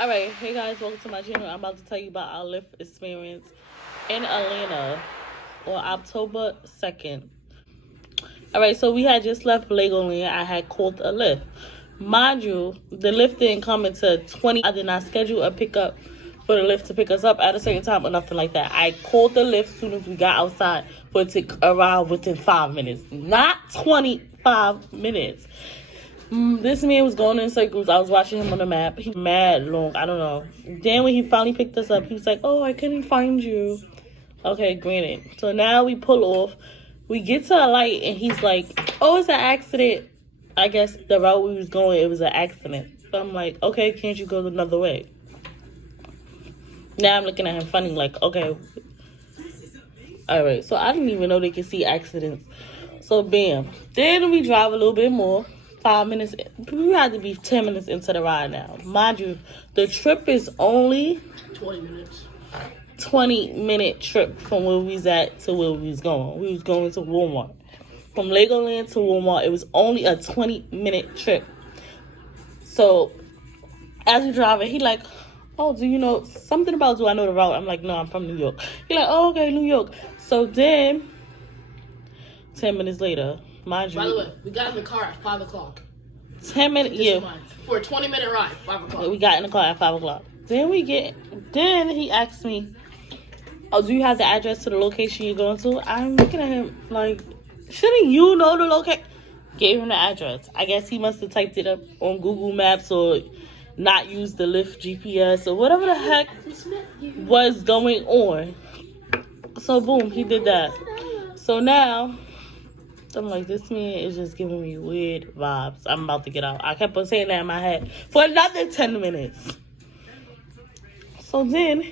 Alright, hey guys, welcome to my channel. I'm about to tell you about our Lyft experience in Atlanta on October 2nd. Alright, so we had just left Legoland. I had called a Lyft. Mind you, the Lyft didn't come until 20. I did not schedule a pickup for the Lyft to pick us up at a certain time or nothing like that. I called the Lyft as soon as we got outside for it to arrive within 5 minutes. Not 25 minutes. This man was going in circles. I was watching him on the map. He mad long. I don't know. Then when he finally picked us up, he was like, "Oh, I couldn't find you." Okay, granted. So now we pull off. We get to a light, and he's like, "Oh, it's an accident." I guess the route we was going, it was an accident. So I'm like, "Okay, can't you go another way?" Now I'm looking at him funny, like, "Okay." All right. So I didn't even know they could see accidents. So bam. Then we drive a little bit more. 5 minutes. We had to be 10 minutes into the ride now. Mind you, the trip is only 20 minutes. 20-minute trip from where we was at to where we was going. We was going to Walmart. From Legoland to Walmart, it was only a 20-minute trip. So as we driving, he like, "Oh, do you know something about, do I know the route?" I'm like, "No, I'm from New York." He like, "Oh, okay, New York." So then 10 minutes later, mind you. By the way, we got in the car at 5 o'clock. 10 minutes, yeah. For a 20-minute ride, 5 o'clock. We got in the car at 5 o'clock. Then he asked me, "Oh, do you have the address to the location you're going to?" I'm looking at him like, shouldn't you know the location? Gave him the address. I guess he must have typed it up on Google Maps or not used the Lyft GPS or whatever the heck was going on. So boom, he did that. So now I'm like, this man is just giving me weird vibes. I'm about to get out. I kept on saying that in my head for another 10 minutes. So then,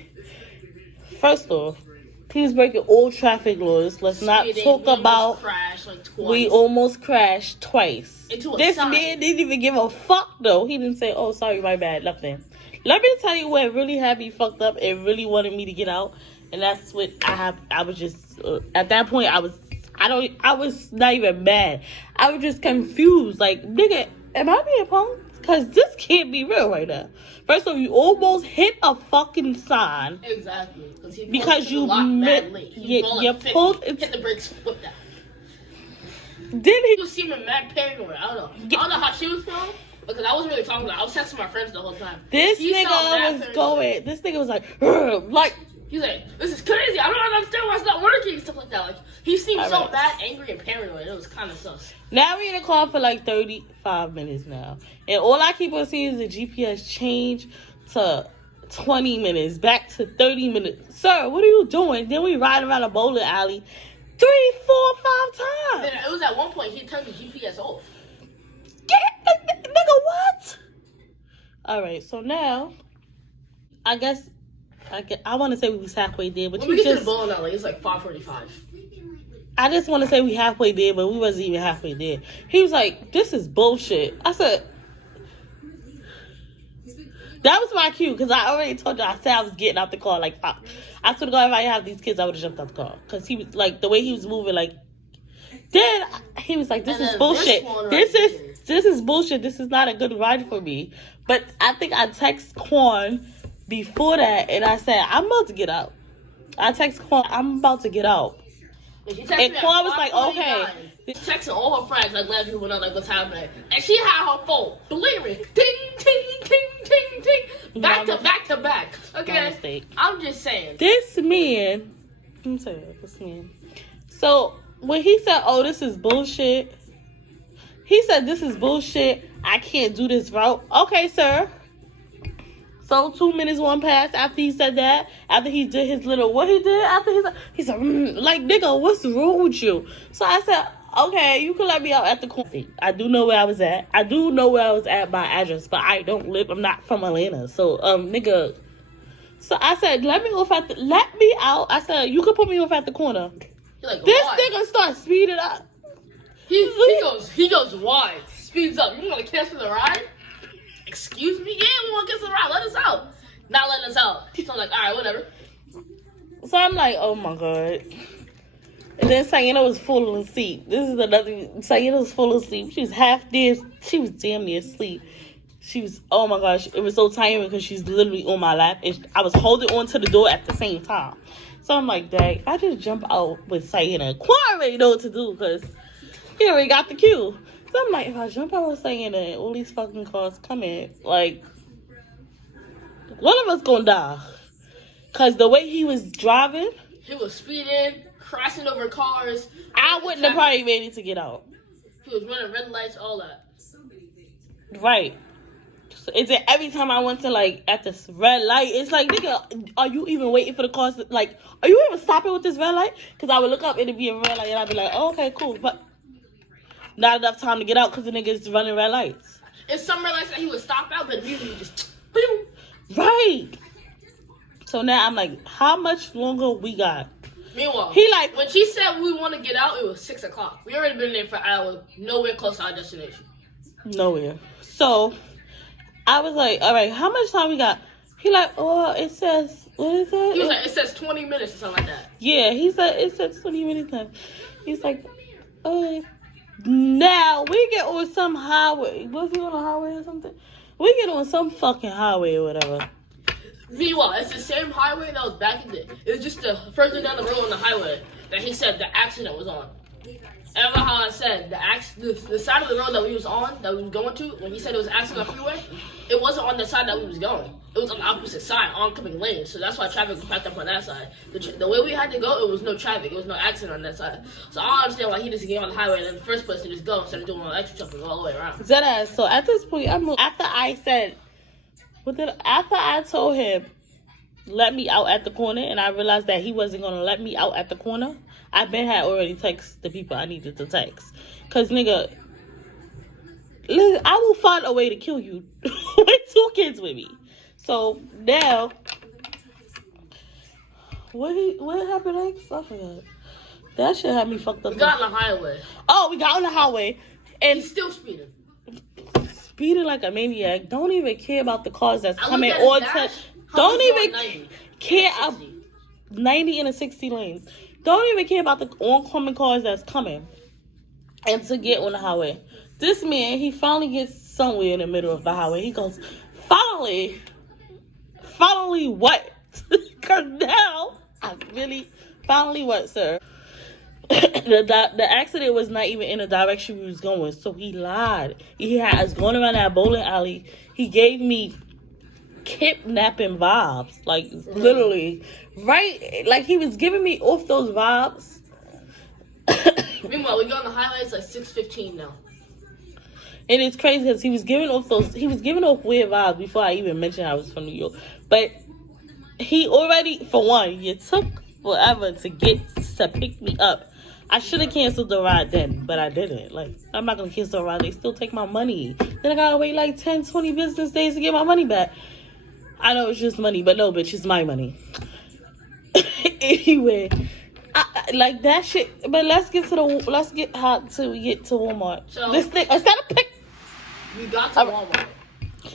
first off, he's breaking all traffic laws. Let's not talk about we almost crashed twice. This man didn't even give a fuck though. He didn't say, "Oh, sorry, my bad," nothing. Let me tell you what really had me fucked up and really wanted me to get out. And that's what I was just, at that point, I was not even mad. I was just confused. Like, nigga, am I being punked? Because this can't be real right now. First of all, you almost hit a fucking sign. Exactly. Because you pulled it. Hit the brakes, flipped out. Then he was seeming mad paranoid. I don't know how she was feeling. Because I wasn't really talking about it. I was texting my friends the whole time. This nigga was like, he's like, "This is crazy. I don't understand why it's not working," and stuff like that. Like, he seemed so bad, angry, and paranoid. It was kind of sus. Now we in the car for like 35 minutes now. And all I keep on seeing is the GPS change to 20 minutes, back to 30 minutes. Sir, what are you doing? Then we ride around a bowling alley 3, 4, 5 times. Then it was at one point he turned the GPS off. Nigga, what? Alright, so now, I guess I want to say we was halfway there, but when we get to the bowling alley, it's like 5:45. I just want to say we halfway there, but we wasn't even halfway there. He was like, "This is bullshit." I said, that was my cue, because I already told you, I said I was getting out the car like, fuck. I swear to God, if I didn't have these kids, I would have jumped out the car. Because he was like, the way he was moving, like, then he was like, "This is bullshit. This is bullshit. This is not a good ride for me." But I think I text Quan before that, and I said, "I'm about to get out." I text Quan, "I'm about to get out." And Quan was like, "Okay." Texting all her friends, like, letting people know, like, what's happening. And she had her phone blaring, ting, ting, ting, ting, ting, back to back. Okay? I'm just saying. This man. So, when he said, "Oh, this is bullshit," he said, "This is bullshit. I can't do this route." Okay, sir. So 2 minutes went past after he said that. After he did his little, what he did after he said, like, "Nigga, what's wrong with you?" So I said, "Okay, you can let me out at the corner." I do know where I was at. I do know where I was at by address, but I'm not from Atlanta. So, nigga. So I said, let me out. I said, "You can put me off at the corner." Like, this why? nigga starts speeding up. He goes, "Why?" Speeds up. "You want to cancel the ride?" "Excuse me?" "Yeah, we want to cancel the ride. Let us out." Not letting us out. So I'm like, "All right, whatever." So I'm like, oh my God. And then Sayana was full asleep. This is another. Sayana was full asleep. She was half there. She was damn near asleep. She was, oh my gosh, it was so tiring because she's literally on my lap. And I was holding on to the door at the same time. So I'm like, dang, if I just jump out with Sayana, Quan already know what to do because he already got the cue. So I'm like, if I jump out with Sayana and all these fucking cars come in, like, one of us gonna die. Because the way he was driving. He was speeding, crashing over cars. I wouldn't have probably made it to get out. He was running red lights, all that. Right. So it's like every time I went to, like, at this red light, it's like, nigga, are you even waiting for the cars? Like, are you even stopping with this red light? Because I would look up and it'd be a red light and I'd be like, oh, okay, cool. But not enough time to get out because the nigga's running red lights. And some red lights that he would stop out, but usually just, boom. Right. So now I'm like, how much longer we got? Meanwhile, he like when she said we want to get out, it was 6 o'clock. We already been there for hours, nowhere close to our destination. Nowhere. So I was like, all right, how much time we got? He like, oh, it says, what is it? He was like, it says 20 minutes or something like that. Yeah, he said, it says 20 minutes time. He's like, oh, now we get on some highway. Was he on a highway or something? We get on some fucking highway or whatever. Meanwhile, it's the same highway that was back in the... It was just further down the road on the highway that he said the accident was on. Remember how I said the side of the road that we was on, that we was going to, when he said it was accident on the freeway, it wasn't on the side that we was going. It was on the opposite side, oncoming lane. So that's why traffic was packed up on that side. The way we had to go, it was no traffic. It was no accident on that side. So I don't understand why he just get on the highway in the first place to just go instead of doing all the extra stuff and go all the way around. Deadass. So at this point, after I told him, let me out at the corner, and I realized that he wasn't going to let me out at the corner, I had already texted the people I needed to text. Because, nigga, listen, I will find a way to kill you with 2 kids with me. So, now, what happened next? I forgot. That shit had me fucked up. We got on the highway. Oh, we got on the highway. And he's still speeding. Speeding like a maniac. Don't even care about the cars that's coming on to... Don't even care about 90 in a 60 lanes. Don't even care about the oncoming cars that's coming and to get on the highway. This man, he finally gets somewhere in the middle of the highway. He goes, finally what? Because now, finally what, sir? The accident was not even in the direction we was going, so he lied. He had us going around that bowling alley. He gave me kidnapping vibes, like literally, right? Like he was giving me off those vibes. Meanwhile, we go on the highway. It's like 6:15 now, and it's crazy because he was giving off weird vibes before I even mentioned I was from New York. But he already, for one, you took forever to pick me up. I should have canceled the ride then, but I didn't. Like, I'm not gonna cancel the ride. They still take my money. Then I gotta wait like 10, 20 business days to get my money back. I know it's just money, but no, bitch, it's my money. Anyway, like that shit. But let's get to Walmart. So this thing, instead of we got to Walmart.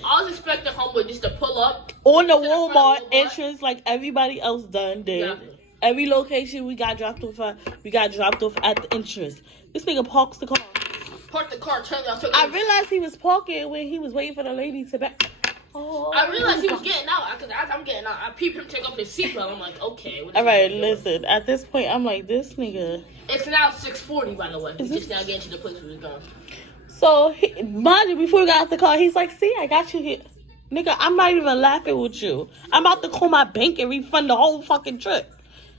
I was expecting Homeboy just to pull up on the Walmart entrance like everybody else did. Exactly. Every location we got dropped off at the entrance. This nigga parks the car. Parked the car, turned out. I realized he was parking when he was waiting for the lady to back. Oh, I realized he was getting out because as I'm getting out, I peep him take off his seatbelt. I'm like, okay. All right, listen. At this point, I'm like, this nigga. It's now 6:40, by the way. He's just now getting to the place where he's going. So, mind you, before we got out the car, he's like, see, I got you here. Nigga, I'm not even laughing with you. I'm about to call my bank and refund the whole fucking trip.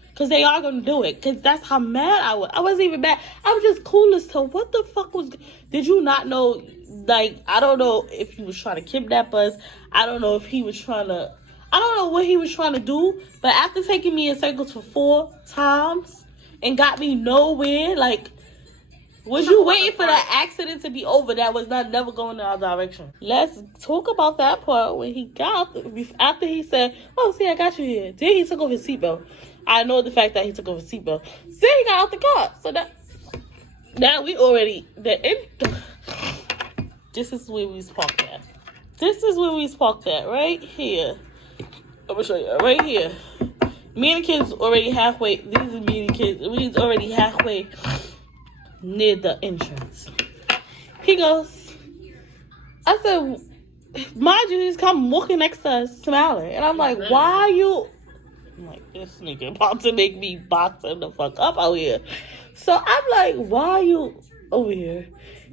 Because they are going to do it. Because that's how mad I was. I wasn't even mad. I was just cool as to what the fuck was... Did you not know... Like, I don't know if he was trying to kidnap us. I don't know if he was trying to... I don't know what he was trying to do. But after taking me in circles for 4 times and got me nowhere, like... Was you waiting for that accident to be over that was never going in our direction? Let's talk about that part when he got... After he said, oh, see, I got you here. Then he took off his seatbelt. I know the fact that he took off his seatbelt. Then he got out the car. So now we already... This is where we was parked at. This is where we was parked at, right here. I'm gonna show you, right here. Me and the kids already halfway. These are me and the kids. We was already halfway near the entrance. He goes, I said, mind you, he's come walking next to us, smiling, and I'm like, why are you? I'm like, this nigga about to make me box him the fuck up out here. So I'm like, why are you over here?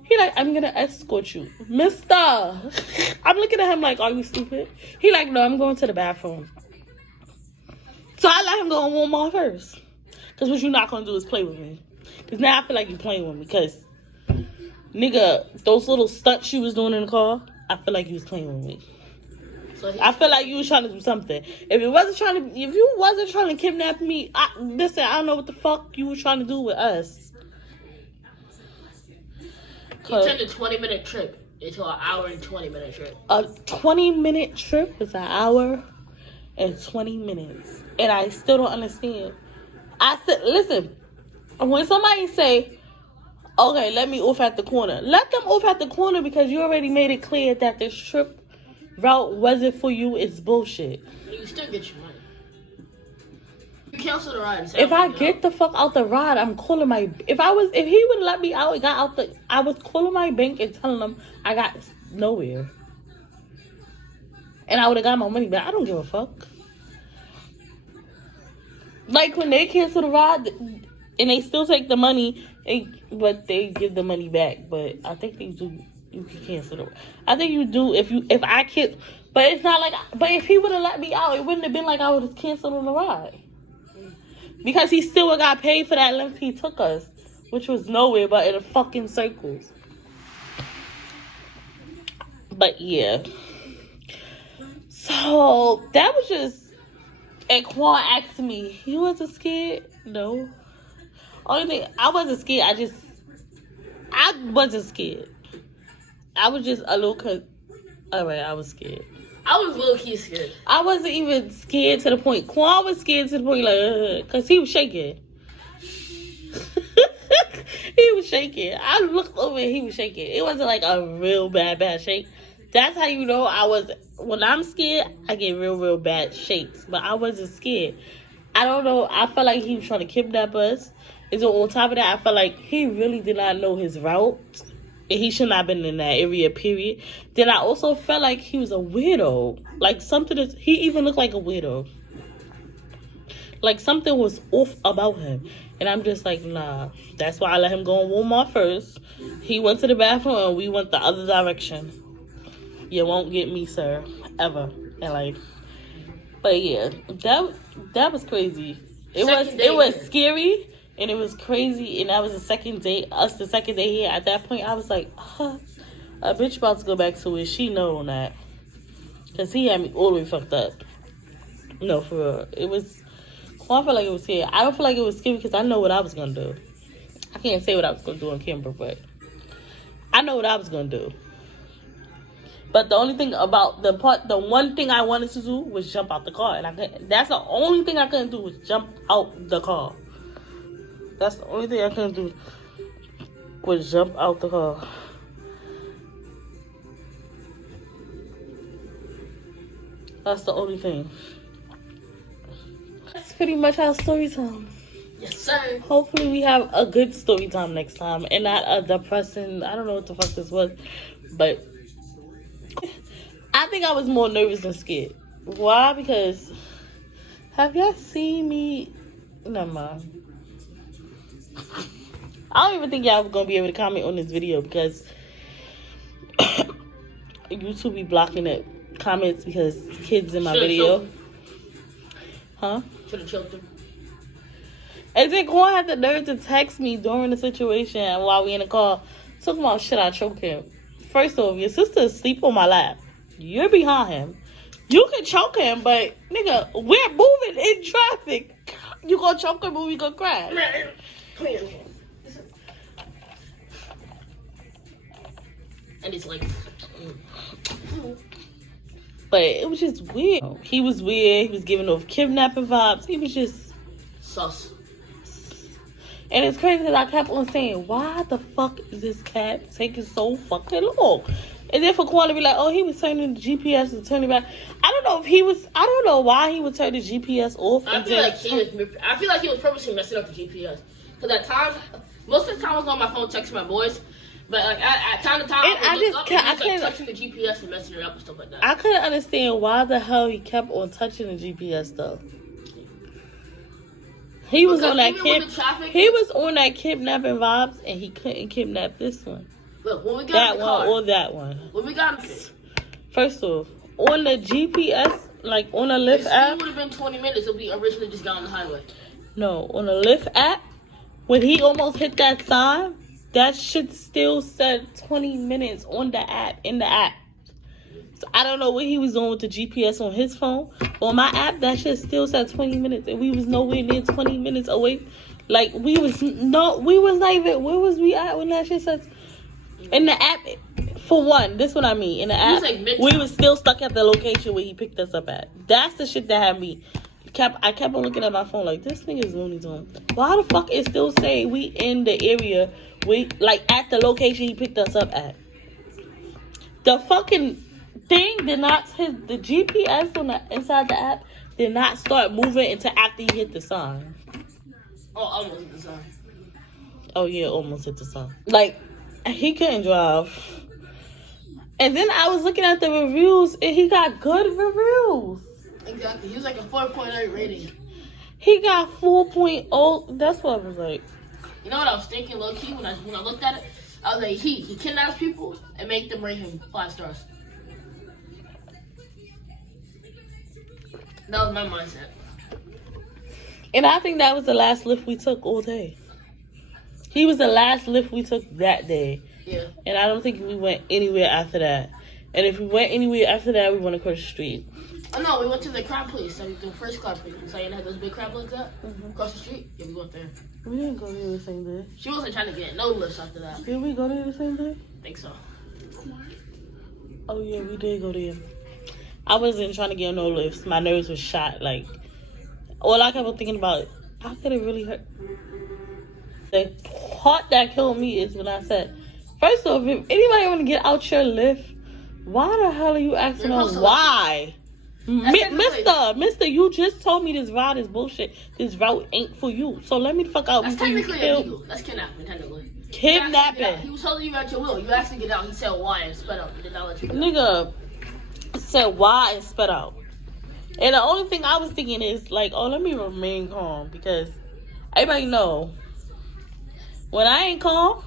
He like, I'm gonna escort you, mister. I'm looking at him like, are you stupid? He like, no, I'm going to the bathroom. So I let him go in Walmart first. Because what you're not going to do is play with me. Because now I feel like you're playing with me. Because, nigga, those little stunts you was doing in the car, I feel like you was playing with me. So I feel like you was trying to do something. If you wasn't trying to kidnap me, listen, I don't know what the fuck you was trying to do with us. He turned a 20-minute trip into an hour and 20-minute trip. A 20-minute trip is an hour and 20 minutes. And I still don't understand. I said, listen, when somebody say, okay, let me off at the corner, let them off at the corner because you already made it clear that this trip route wasn't for you. It's bullshit. You still get your money. You cancel the ride. If I get the fuck out the ride, I'm calling my. If he would let me out, I was calling my bank and telling them I got nowhere, and I would have got my money back. I don't give a fuck. Like when they cancel the ride and they still take the money, but they give the money back. But I think they do. You can cancel the. I think you do if I can't. But it's not like. But if he would have let me out, it wouldn't have been like I would have canceled on the ride. Because he still got paid for that length he took us, which was nowhere but in a fucking circles. But yeah. So that was just. And Quan asked me, "You wasn't scared?" No. Only thing I wasn't scared. I wasn't scared. I was just a little. Alright, I was scared. I was low-key scared. I wasn't even scared to the point. Quan was scared to the point, like, because he was shaking. He was shaking. I looked over and he was shaking. It wasn't like a real bad shake. That's how you know when I'm scared, I get real bad shakes. But I wasn't scared. I don't know. I felt like he was trying to kidnap us. And so on top of that, I felt like he really did not know his route. And he should not have been in that area, period. Then I also felt like he was a weirdo. Like he even looked like a weirdo. Like something was off about him. And I'm just like, nah. That's why I let him go in Walmart first. He went to the bathroom and we went the other direction. You won't get me, sir. Ever in life. But yeah, that was crazy. It was scary. And it was crazy, and that was the second day here. At that point, I was like, a bitch about to go back to it. She know that. Because he had me all the way fucked up. No, for real. I felt like it was scary. I don't feel like it was scary because I know what I was going to do. I can't say what I was going to do on camera, but I know what I was going to do. But the only thing about the one thing I wanted to do was jump out the car. And I couldn't. That's the only thing I couldn't do was jump out the car. That's the only thing I couldn't do was jump out the car. That's the only thing. That's pretty much our story time. Yes, sir. Hopefully we have a good story time next time and not a depressing. I don't know what the fuck this was, but I think I was more nervous than scared. Why? Because have y'all seen me? Never mind. I don't even think y'all was gonna be able to comment on this video because YouTube be blocking the comments because kids in my video. Huh? Should have choked him. And then Quan had the nerve to text me during the situation while we in the car, talking about should I choke him. First off, your sister is asleep on my lap. You're behind him. You can choke him, but nigga, we're moving in traffic. You gonna choke him or we gonna crash? And it's like, but it was just weird. He was weird. He was giving off kidnapping vibes. He was just sus. And it's crazy because I kept on saying, why the fuck is this cab taking so fucking long? And then for Quan to be like, oh, he was turning the GPS and turning back. I don't know why he would turn the GPS off. I feel like he was purposely messing up the GPS. Because at times, most of the time I was on my phone texting my boys. But like at time to time, And I just can't. I can't. touching the GPS and messing it up and stuff like that. I couldn't understand why the hell he kept on touching the GPS though. He was on that He was on that kidnapping vibes, and he couldn't kidnap this one. Look, when we got that in the car, one or that one. When we got in first off, on the GPS, like on the Lyft app, it would have been 20 minutes if we originally just got on the highway. No, on the Lyft app, when he almost hit that sign, that shit still said 20 minutes on the app, in the app. So I don't know what he was doing with the GPS on his phone. On my app, that shit still said 20 minutes, and we was nowhere near 20 minutes away. Like, we was not even, where was we at when that shit said? In the app, for one, this is what I mean. In the app, we was still stuck at the location where he picked us up at. That's the shit that had me. I kept on looking at my phone like, this nigga is Looney Tunes. Why the fuck is still saying we in the area, at the location he picked us up at? The fucking thing did not, the GPS on the inside the app did not start moving until after he hit the sign. Oh, almost hit the sign. Oh yeah, almost hit the sign. Like, he couldn't drive. And then I was looking at the reviews, and he got good reviews. Exactly. He was like a 4.8 rating. He got 4.0. That's what I was like. You know what I was thinking, low key, when I looked at it? I was like, he kidnaps people and make them rate him 5 stars. That was my mindset. And I think that was the last lift we took all day. He was the last lift we took that day. Yeah. And I don't think we went anywhere after that. And if we went anywhere after that, we went across the street. Oh no, we went to the crab place. The first crab place. So you had those big crab like that across the street. Yeah, we went there. We didn't go there the same day. She wasn't trying to get no lifts after that. Did we go there the same day? I think so. Oh yeah, we did go there. I wasn't trying to get no lifts. My nerves was shot. Like, all I kept on thinking about, how could it really hurt? The part that killed me is when I said, first off, if anybody want to get out your lift, why the hell are you asking us why? Mister, you just told me this ride is bullshit. This route ain't for you. So let me the fuck out. That's technically illegal. That's kidnapping, technically. Kidnapping. He was telling you at your will. You asked to get out. He said why and sped out. Did not let you go. Nigga said why and sped out. And the only thing I was thinking is like, oh, let me remain calm, because everybody know when I ain't calm,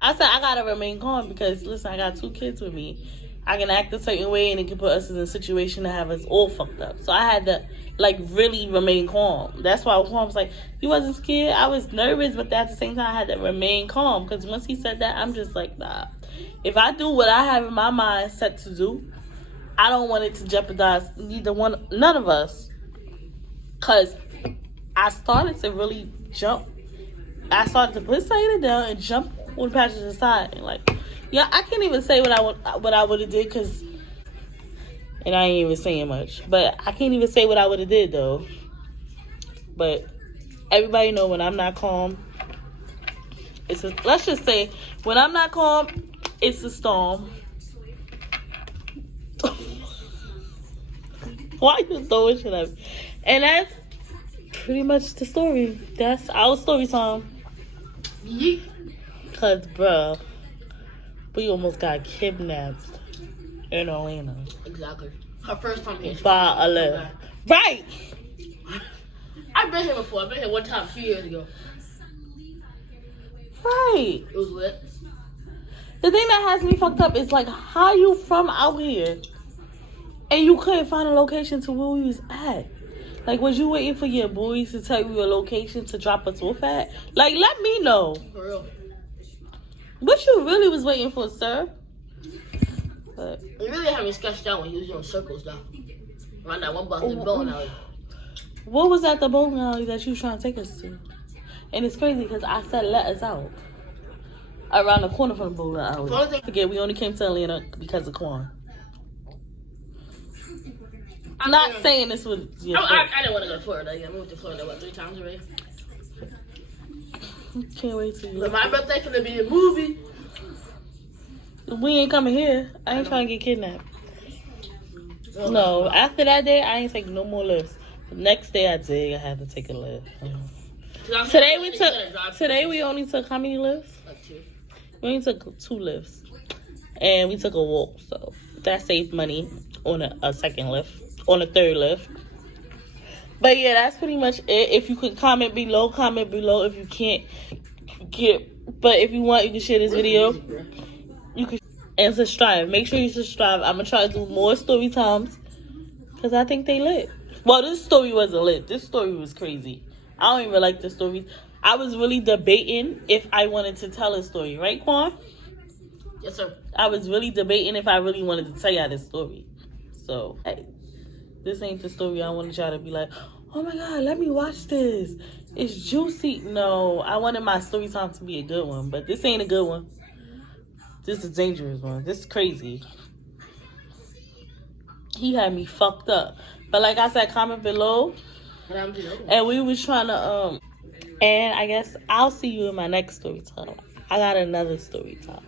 I said I gotta remain calm because listen, I got 2 kids with me. I can act a certain way and it can put us in a situation to have us all fucked up. So I had to like really remain calm. That's why I was like, you wasn't scared. I was nervous, but at the same time I had to remain calm, because once he said that, I'm just like, nah. If I do what I have in my mind set to do, I don't want it to jeopardize none of us. Cause I started to really jump. I started to put Saida down and jump on the passenger side, and like, yeah, I can't even say what I would have did, cause, and I ain't even saying much, but I can't even say what I would have did though. But everybody know when I'm not calm, let's just say when I'm not calm, it's a storm. Why you throwing shit at me? And that's pretty much the story. That's our story time. Yeet. Cause bruh, we almost got kidnapped in Atlanta. Exactly. Her first time here. By a lift. Right. I've been here before. I've been here one time a few years ago. Right. It was lit. The thing that has me fucked up is like, how you from out here and you couldn't find a location to where we was at? Like, was you waiting for your boys to tell you a location to drop us off at? Like, let me know. For real. What you really was waiting for, sir? But you really had me sketched out when you was doing circles, though. Around that one block, the bowling alley. What was at the bowling alley that you was trying to take us to? And it's crazy because I said let us out. Around the corner from the bowling alley. Forget, we only came to Atlanta because of Quan. I'm not saying this was your I didn't want to go to Florida. I moved to Florida, 3 times already? Can't wait to you. But my birthday finna be a movie. We ain't coming here. I ain't trying to get kidnapped. No, after that day, I ain't taking no more lifts. The next day I did. I had to take a lift. Today we only took how many lifts? Like 2. We only took 2 lifts. And we took a walk, so that saved money on a second lift, on a third lift. But yeah, that's pretty much it. If you could comment below. If you can't but if you want, you can share this video. You can and subscribe. Make sure you subscribe. I'm gonna try to do more story times because I think they lit. Well, this story wasn't lit. This story was crazy. I don't even like the stories. I was really debating if I wanted to tell a story, right, Quan? Yes, sir. I was really debating if I really wanted to tell y'all this story. So, hey, this ain't the story I wanted y'all to be like, oh my God, let me watch this. It's juicy. No, I wanted my story time to be a good one, but this ain't a good one. This is a dangerous one. This is crazy. He had me fucked up. But like I said, comment below. And we was trying to, and I guess I'll see you in my next story time. I got another story time.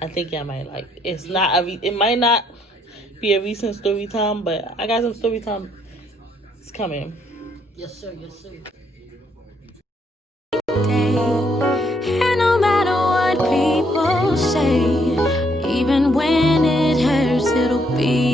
I think y'all might like it. It's not it might not be a recent story time, but I got some story time. It's coming. Yes, sir. Yes, sir. And no matter what people say, even when it hurts, it'll be